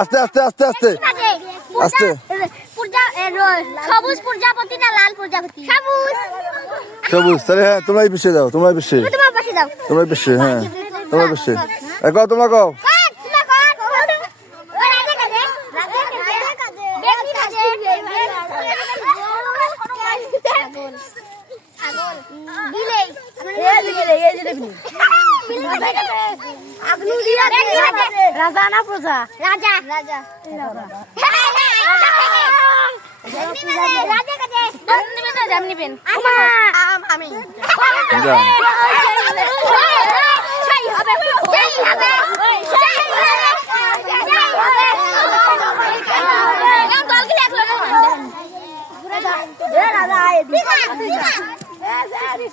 আস্তে আস্তে আস্তে আস্তে আস্তে। সবুজ প্রজাপতি না লাল প্রজাপতি? সবুজ। সবুজ। তাহলে হ্যাঁ তোমরাই পিছিয়ে যাও, তোমরাই পিছিয়ে, তোমার পাশে দাও। তোমরাই পিছিয়ে, হ্যাঁ তোমরা পিছিয়ে। কও তোমরা কও। রাজা না প্রজা? রাজা। রাজা। আমি রাজা